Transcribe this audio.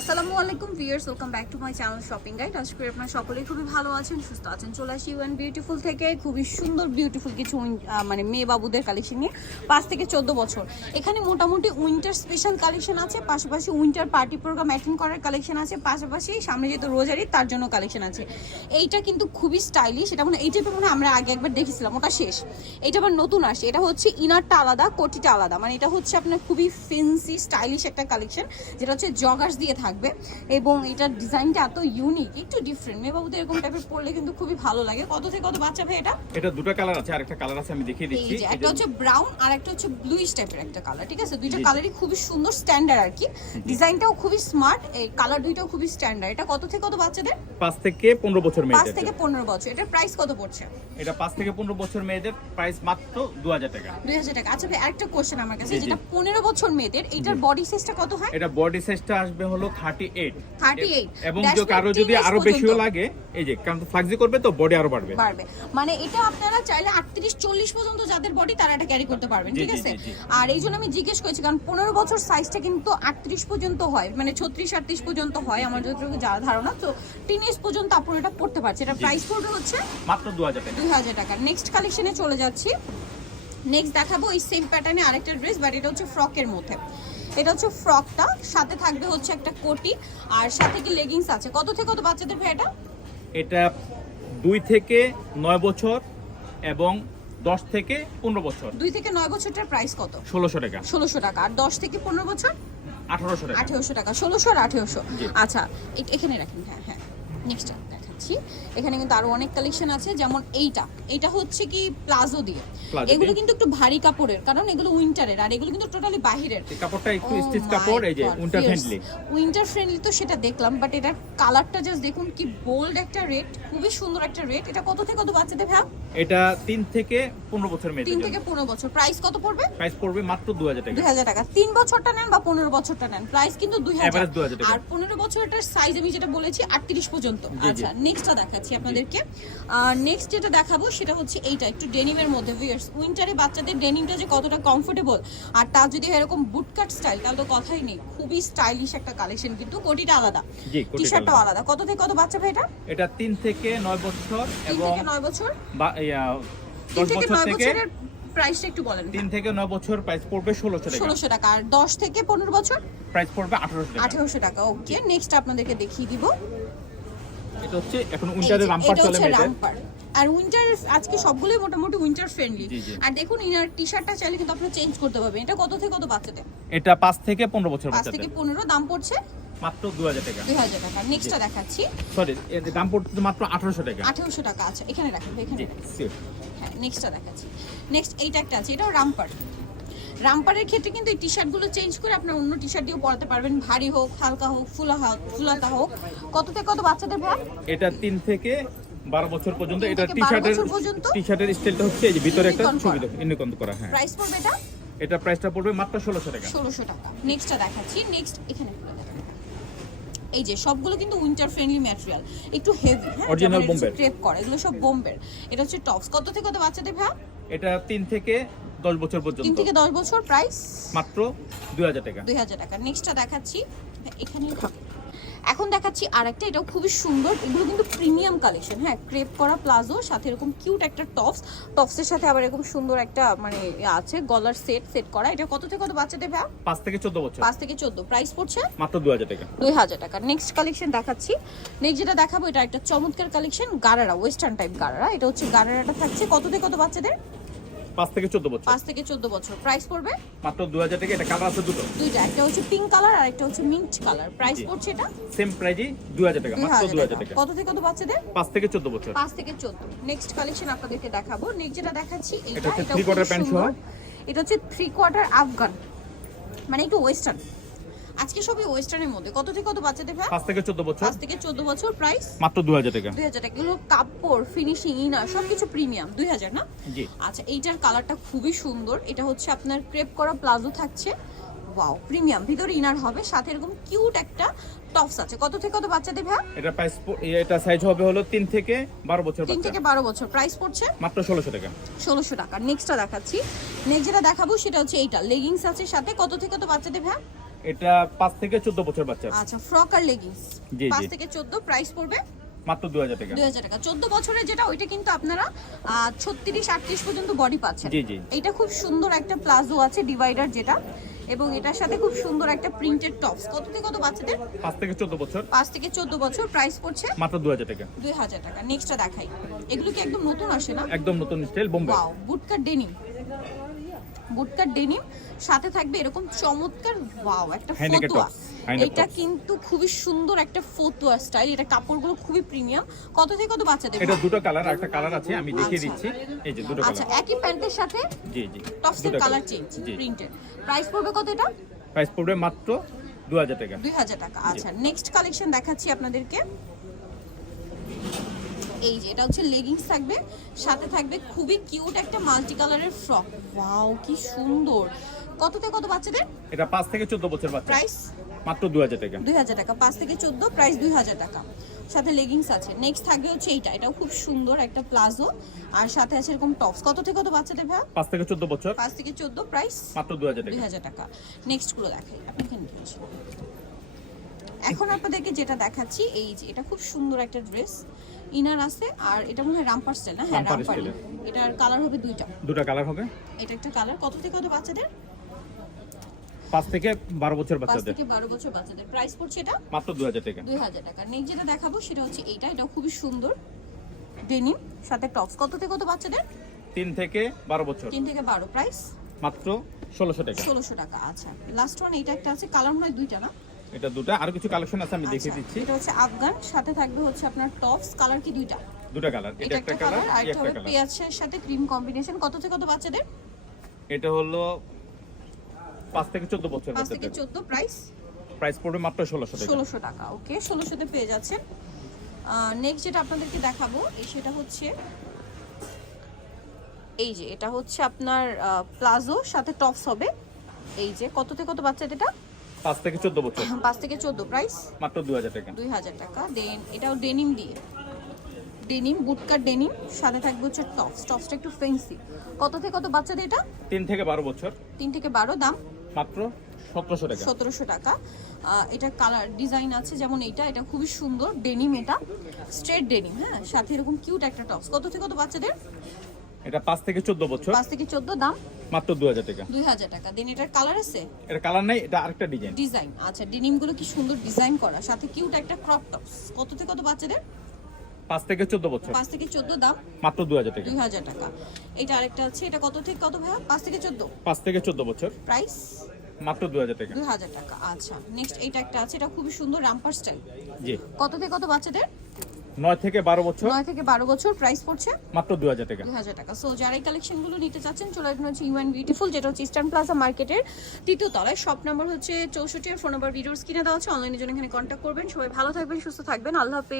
আসসালামু আলাইকুম viewers, welcome back to my channel shopping guide. আশা করি আপনারা সকলেই খুবই ভালো আছেন, সুস্থ আছেন। চলে আসি ইউএন বিউটিফুল থেকে খুবই সুন্দর বিউটিফুল কিছু মানে মেয়ে বাবুদের কালেকশন নিয়ে 5 থেকে 14 বছর। এখানে মোটামুটি উইন্টার স্পেশাল কালেকশন আছে, পাশাপাশি উইন্টার পার্টি প্রোগ্রাম অ্যাটেন্ড করার কালেকশন আছে, পাশাপাশি সামনে যেহেতু রোজারি তার জন্য কালেকশন আছে। এইটা কিন্তু খুবই স্টাইলিশ, এটা মানে এই টাইপের মানে আমরা আগে একবার দেখেছিলাম, ওটা শেষ। এটা আবার নতুন আসে, এটা হচ্ছে ইনারটা আলাদা, কোটিটা আলাদা, মানে এটা হচ্ছে আপনার খুবই ফ্যান্সি স্টাইলিশ একটা কালেকশন, যেটা হচ্ছে জগার্স দিয়ে থাকবে এবং এটার ডিজাইনটা এত ইউনিক, একটু ডিফারেন্ট। মেয়ে বাবুদের এরকম টাইপের পরলে কিন্তু খুবই ভালো লাগে। কত থেকে কত বাচ্চা ভাই এটা? এটা দুটো কালার আছে, আর একটা কালার আছে আমি দেখিয়ে দিচ্ছি। একটা হচ্ছে ব্রাউন আর একটা হচ্ছে ব্লুইশ টাইপের একটা কালার, ঠিক আছে? দুইটা কালারই খুবই সুন্দর, স্ট্যান্ডার্ড আর কি। ডিজাইনটাও খুবই স্মার্ট, এই কালার দুইটাও খুবই স্ট্যান্ডার্ড। এটা কত থেকে কত বাচ্চাদের? 5 থেকে 15 বছর মেয়েদের। 5 থেকে 15 বছর। এটার প্রাইস কত পড়ছে? এটা 5 থেকে 15 বছর মেয়েদের প্রাইস মাত্র 2000 টাকা। 2000 টাকা। আচ্ছা ভাই, আরেকটা কোশ্চেন আমার কাছে, যেটা 15 বছর মেয়েদের, এটার বডি সাইজটা কত হয়? এটা বডি সাইজটা আসবে হলো 38 এবং That's কারো mean যদি teenage আরো বেশিও পর্যন্ত। লাগে, এই যে কারণ ফ্লেক্সি করবে তো বডি আরো বাড়বে। মানে এটা আপনারা চাইলে 38-40 পর্যন্ত যাদের বডি তারা এটা ক্যারি করতে পারবেন, ঠিক আছে? আর এই জন্য আমি জিজ্ঞেস করেছি, কারণ 15 বছর সাইজটা কিন্তু 38 পর্যন্ত হয়, মানে 36-38 পর্যন্ত হয় আমার যতটুকু ধারণা। তো টিনেজ পর্যন্ত আপনারা এটা পড়তে পারছে। এটা প্রাইস পড়বে হচ্ছে মাত্র 2000 টাকা। 2000 টাকা। নেক্সট কালেকশনে চলে যাচ্ছি। নেক্সট দেখাবো এই সেম প্যাটার্নে আরেকটা ড্রেস, বাট এটা হচ্ছে ফ্রকের মধ্যে। এটা হচ্ছে ফ্রকটা, সাথে থাকবে হচ্ছে একটা কোটি, আর সাথে কি লেগিংস আছে। কত থেকে কত বাচ্চাদের ভাই এটা? এটা 2 থেকে 9 বছর এবং 10 থেকে 15 বছর। 2 থেকে 9 বছরটার প্রাইস কত? 1600 টাকা। 1600 টাকা। আর 10 থেকে 15 বছর 1800 টাকা। 1800 টাকা। 1600 আর 1800। আচ্ছা, এখানে রাখেন। হ্যাঁ হ্যাঁ, নেক্সট দেখাচ্ছি। এখানে কিন্তু আরো অনেক কালেকশন আছে, যেমন এইটা হচ্ছে কি প্লাজো দিয়ে। এগুলো কিন্তু একটু ভারী কাপড়ের, কারণ এগুলো উইন্টারের, আর এগুলো কিন্তু টোটালি বাহিরের। এই কাপড়টা একটু স্টিচ কাপড়, এই যে উইন্টার ফ্রেন্ডলি। উইন্টার ফ্রেন্ডলি তো সেটা দেখলাম, বাট এটার কালারটা জাস্ট দেখুন, কি বোল্ড একটা রেড, খুবই সুন্দর একটা রেড। এটা কত থেকে কত বাচ্চাদের ভাই? এটা 3 থেকে 15 বছর মেয়েদের। 3 থেকে 15 বছর। প্রাইস কত পড়বে? প্রাইস পড়বে মাত্র 2000 টাকা। 2000 টাকা। 3 বছরটা নেন বা 15 বছরটা নেন, প্রাইস কিন্তু 2000। এভারেজ 2000 টাকা। আর 15 বছরটার সাইজ আমি যেটা বলেছি 38 পর্যন্ত। আচ্ছা, নেক্সটটা দেখাচ্ছি আপনাদেরকে। নেক্সট যেটা দেখাবো সেটা হচ্ছে এইটা, একটু ডেনিমের মধ্যে। ভিউয়ার্স, উইন্টারে বাচ্চাদের ডেনিমটা যে কতটা কমফোর্টেবল, আর তার যদি এরকম বুটকাট স্টাইল, তাহলে তো কথাই নেই। খুবই স্টাইলিশ একটা কালেকশন, কিন্তু কোটিটা আলাদা, টি-শার্টটাও আলাদা। কত থেকে কত বাচ্চা ভাই এটা? এটা 3 থেকে 9 বছর 3 এবং থেকে 9 বছর। 10 থেকে বছর 9 থেকে বছরের প্রাইসটা একটু বলেন। 3 থেকে 9 বছর প্রাইস পড়বে 1600 টাকা। 1600 টাকা। আর 10 থেকে 15 বছর প্রাইস পড়বে 1800 টাকা। 1800 টাকা। ওকে, নেক্সট আপনাদেরকে দেখিয়ে দিব। এটা হচ্ছে এখন উইন্টারে রামপার চলে মেয়েদের। আর উইন্টার আজকে সবগুলোই মোটামুটি উইন্টার ফ্রেন্ডলি। আর দেখুন, ইনার টি-শার্টটা চাইলে কিন্তু আপনারা চেঞ্জ করতে পারবেন। এটা কত থেকে কত বাচ্চাদের? এটা 5 থেকে 15 বছর 5 বাচ্চাদের। থেকে 15। দাম পড়ছে মাত্র 2000 টাকা। 2000 টাকা। নেক্সটটা দেখাচ্ছি। সরি, এর দাম পড়ছে মাত্র 1800 টাকা। 1800 টাকা। আচ্ছা, এখানে রাখেন, এখানে রাখেন। হ্যাঁ, নেক্সটটা দেখাচ্ছি। নেক্সট এইটা একটা আছে, এটাও রামপারের ক্ষেত্রে কিন্তু এই টি-শার্টগুলো চেঞ্জ করে আপনার অন্য টি-শার্ট দিয়েও পরাতে পারবেন, ভারী হোক, হালকা হোক, ফুলাতা হোক। কত থেকে কত বাচ্চাদের ভাই? এটা 3 থেকে 12 বছর পর্যন্ত। 3 এটা থেকে 12 বছর পর্যন্ত। টি-শার্টের স্টাইলটা হচ্ছে এই যে ভিতরে একটা ছবি ইউনিকর্ন করা। হ্যাঁ, প্রাইস পড়বে এটা? এটা প্রাইসটা পড়বে মাত্র 1600 টাকা। 1600 টাকা। নেক্সটটা দেখাচ্ছি। নেক্সট এখানে এই যে সবগুলো কিন্তু উইন্টার ফ্রেন্ডলি ম্যাটেরিয়াল, একটু হেভি। হ্যাঁ, অরিজিনাল বোম্বের ক্রেপ করে, এগুলো সব বোম্বের। এটা হচ্ছে টপস। কত থেকে কত বাচ্চাদের ভাই? এটা 3 থেকে 10 বছর পর্যন্ত। 3 থেকে 10 বছর। প্রাইস মাত্র 2000 টাকা। 2000 টাকা। নেক্সটটা দেখাচ্ছি। এখানে এখন দেখাচ্ছি আরেকটা, এটাও খুবই সুন্দর। এগুলো কিন্তু প্রিমিয়াম কালেকশন। হ্যাঁ, ক্রেপ করা প্লাজো, সাথে এরকম কিউট একটা টপসের সাথে আবার এরকম সুন্দর একটা মানে আছে গলার সেট করা। এটা কত থেকে কত বাচ্চাদের ভাই? 5 থেকে 14 বছর। 5 থেকে 14। প্রাইস পড়ছে মাত্র 2000 টাকা। 2000 টাকা। নেক্সট কালেকশন দেখাচ্ছি। নেক্সট যেটা দেখাবো, এটা একটা চমৎকার collection, gharara, western type gharara. এটা হচ্ছে গারারাটা থাকছে কত থেকে কত বাচ্চাদের? 5 থেকে 14 বছর। 5 থেকে 14 বছর। প্রাইস পড়বে মাত্র 2000 টাকা। এটা কালার আছে দুটো। দুইটা, একটা হচ্ছে পিঙ্ক কালার আর একটা হচ্ছে মিন্ট কালার। প্রাইস পড়ছে এটা সেম প্রাইসই 2000 টাকা। মাত্র 2000 টাকা। কত থেকে কত বাচ্চাদের? 5 থেকে 14 বছর। 5 থেকে 14। নেক্সট কালেকশন আপনাদেরকে দেখাবো। নেক্সট যেটা দেখাচ্ছি, এটা হচ্ছে 3 কোয়ার্টার প্যান্ট সহ। এটা হচ্ছে 3 কোয়ার্টার আফগান, মানে একটু ওয়েস্টার্ন। আজকে সবই ওয়েস্টার্নের মধ্যে। কত থেকে কত বাচ্চাদের ভাই? 5 থেকে 14 বছর। 5 থেকে 14 বছর। প্রাইস মাত্র 2000 টাকা। 2000 টাকা। এগুলো কাপড়, ফিনিশিং, ইনার সবকিছু প্রিমিয়াম। 2000 না? জি। আচ্ছা, এইটার কালারটা খুবই সুন্দর। এটা হচ্ছে আপনার ক্রেপ করা প্লাজো থাকছে। Wow, premium. ভিতরে ইনার হবে, সাথে এরকম কিউট একটা টপস আছে। কত থেকে কত বাচ্চাদের ভাই? এটা প্রাইস, এটা সাইজ হবে হলো 3 থেকে 12 বছর 3 বাচ্চা। থেকে 12 বছর। প্রাইস পড়ছে মাত্র 1600 টাকা। 1600 টাকা। নেক্সটটা দেখাচ্ছি। নেক্সট যেটা দেখাবো সেটা হচ্ছে এইটা, লেগিংস আছে সাথে। কত থেকে কত বাচ্চাদের ভাই? এটা 5 থেকে 14 বছর বাচ্চা। আচ্ছা, ফ্রক আর লেগিংস জি, 5 জি। থেকে 14, প্রাইস পড়বে মাত্র 2000 টাকা। 2000 টাকা। 14 বছরের যেটা ওইটা কিন্তু আপনারা 36 38 পর্যন্ত বডি পাচ্ছেন। জি, জি। এটা খুব সুন্দর একটা প্লাজো আছে ডিভাইডার যেটা, এবং এটার সাথে খুব সুন্দর একটা প্রিন্টেড টপস। কত থেকে কত বাচ্চাদের? 5 থেকে 14 বছর 5 থেকে 14 বছর, প্রাইস পড়ছে মাত্র 2000 টাকা। 2000 টাকা। নেক্সটটা দেখাই, এগুলো কি একদম নতুন আসে না? একদম নতুন style Bombay. Wow, bootcut denim, bootcut denim, সাথে থাকবে এরকম চমৎকার ওয়াও একটা High neck ফতুয়া। tops, high neck এটা tops। কিন্তু খুবই সুন্দর একটা ফতুয়া স্টাইল, এটা কাপড়গুলো খুবই প্রিমিয়াম। কত থেকে কত বাচ্চাদের? এটা দুটো কালার, একটা কালার আছে আমি দেখিয়ে আচ্ছা। দিচ্ছি। এই যে দুটো আচ্ছা, কালার। একই প্যান্টের সাথে জি, জি। টপসের দুটো কালার চেঞ্জ, জি। প্রিন্টেড। প্রাইস পড়বে কত এটা? প্রাইস পড়বে মাত্র 2000 টাকা। 2000 টাকা। আচ্ছা, নেক্সট কালেকশন দেখাচ্ছি আপনাদেরকে। এই যে এটা হচ্ছে লেগিংস থাকবে, সাথে থাকবে খুবই কিউট একটা মাল্টি কালারের ফ্রক। ওয়াও, কি সুন্দর। কত থেকে কত বাচ্চাদের? এটা 5 থেকে 14 বছর বাচ্চা। প্রাইস মাত্র 2000 টাকা। 2000 টাকা। 5 থেকে 14, প্রাইস 2000 টাকা। সাথে লেগিংস আছে। নেক্সট থাকবে হচ্ছে এইটা, এটাও খুব সুন্দর একটা প্লাজো, আর সাথে আছে এরকম টপস। কত থেকে কত বাচ্চাদের ভাই? 5 থেকে 14 বছর 5 থেকে 14, প্রাইস মাত্র 2000 টাকা। 2000 টাকা। নেক্সট গুলো দেখাই আপনি এখানে দেখুন। এখন আপনাদেরকে যেটা দেখাচ্ছি, এই যে এটা খুব সুন্দর একটা ড্রেস, ইনার আছে, আর এটা মনে হয় রামপার স্টাইল না? হ্যাঁ, রামপার রামপার। স্টাইলের। এটার কালার হবে দুইটা, দুটো কালার হবে। এটা একটা কালার। কত থেকে কত বাচ্চাদের? 5 থেকে 12 বছর 5 বাচ্চাদের থেকে 12 বছর বাচ্চাদের। প্রাইস পড়ছে এটা মাত্র 2000 টাকা। 2000 টাকা। নেক্সট যেটা দেখাবো সেটা হচ্ছে এইটা, এটা খুবই সুন্দর ডেনিম, সাথে টপস। কত থেকে কত বাচ্চাদের? 3 থেকে 12 বছর 3 থেকে 12, প্রাইস মাত্র 1600 টাকা। 1600 টাকা। আচ্ছা, লাস্ট ওয়ান এইটা একটা আছে, কালার মনে হয় দুইটা না? এটা দুটো, আর কিছু কালেকশন আছে আমি দেখিয়ে আচ্ছা, দিচ্ছি। এটা হচ্ছে আফগান, সাথে থাকবে হচ্ছে আপনার টপস। কালার কি দুইটা? দুটো কালার, এটা এটা একটা কালার, আর এই এটা একটা হবে কালার। পেঁয়াজের সাথে ক্রিম কম্বিনেশন। কত থেকে কত বাচ্চাদের? এটা হলো 5 থেকে 14 বছর 5 থেকে বাচ্চাদের। 14, প্রাইস প্রাইস পড়বে মাত্র 1600 টাকা। 1600 টাকা। ওকে, 1600 তে পেয়ে যাচ্ছেন। নেক্সট যেটা আপনাদেরকে দেখাবো সেটা হচ্ছে এই যে, এটা হচ্ছে আপনার প্লাজো, সাথে টপস হবে। এই যে কত থেকে কত বাচ্চাদের এটা? 5 থেকে 14 বছর 5 থেকে 14, প্রাইস মাত্র 2000 টাকা। 2000 টাকা। দেন এটাও ডেনিম দিয়ে, ডেনিম, বুটকাট ডেনিম, সাথে থাকবে হচ্ছে টপস। টপসটা একটু ফ্যান্সি। কত থেকে কত বাচ্চাদের এটা? 3 থেকে 12 বছর 3 থেকে 12, দাম মাত্র 1700 টাকা। 1700 টাকা। এটা কালার ডিজাইন আছে, যেমন এটা খুবই সুন্দর ডেনিম, এটা স্ট্রেট ডেনিম, হ্যাঁ, সাথে এরকম কিউট একটা টপস। কত থেকে কত বাচ্চাদের? এটা 5 থেকে 14 বছর 5 থেকে 14, দাম মাত্র 2000 টাকা। 2000 টাকা। দেন এটার কালার আছে, এটা কালার নাই, এটা আরেকটা ডিজাইন। ডিজাইন। আচ্ছা, ডেনিম গুলো কি সুন্দর ডিজাইন করা, সাথে কিউট একটা ক্রপ টপস। কত থেকে কত বাচ্চাদের? 5 থেকে 14 বছর 5 থেকে 14, দাম মাত্র 2000 টাকা। 2000 টাকা। এটা আরেকটা আছে, এটা কত থেকে কত ভাইয়া? 5 থেকে 14, 5 থেকে 14 বছর প্রাইস মাত্র 2000 টাকা। 2000 টাকা। আচ্ছা, নেক্সট এটা একটা আছে, এটা খুবই সুন্দর রামপার স্টাইল। জি, কত থেকে কত বাচ্চাদের? 9 থেকে 12 বছর 9 থেকে 12 বছর, প্রাইস পড়ছে মাত্র 2000 টাকা। 2000 টাকা। সো যারা এই কালেকশনগুলো নিতে চাচ্ছেন, চলে আসবেন হচ্ছে ইউ অ্যান্ড বিউটিফুল, যেটা হচ্ছে ইস্টার্ন প্লাজা মার্কেটের 3য় তলায়। শপ নাম্বার হচ্ছে 64, আর ফোন নাম্বার ভিডিওর স্ক্রিনে দেওয়া আছে। অনলাইনের জন্য এখানে কন্ট্যাক্ট করবেন। সবাই ভালো থাকবেন, সুস্থ থাকবেন। আল্লাহ হাফেজ।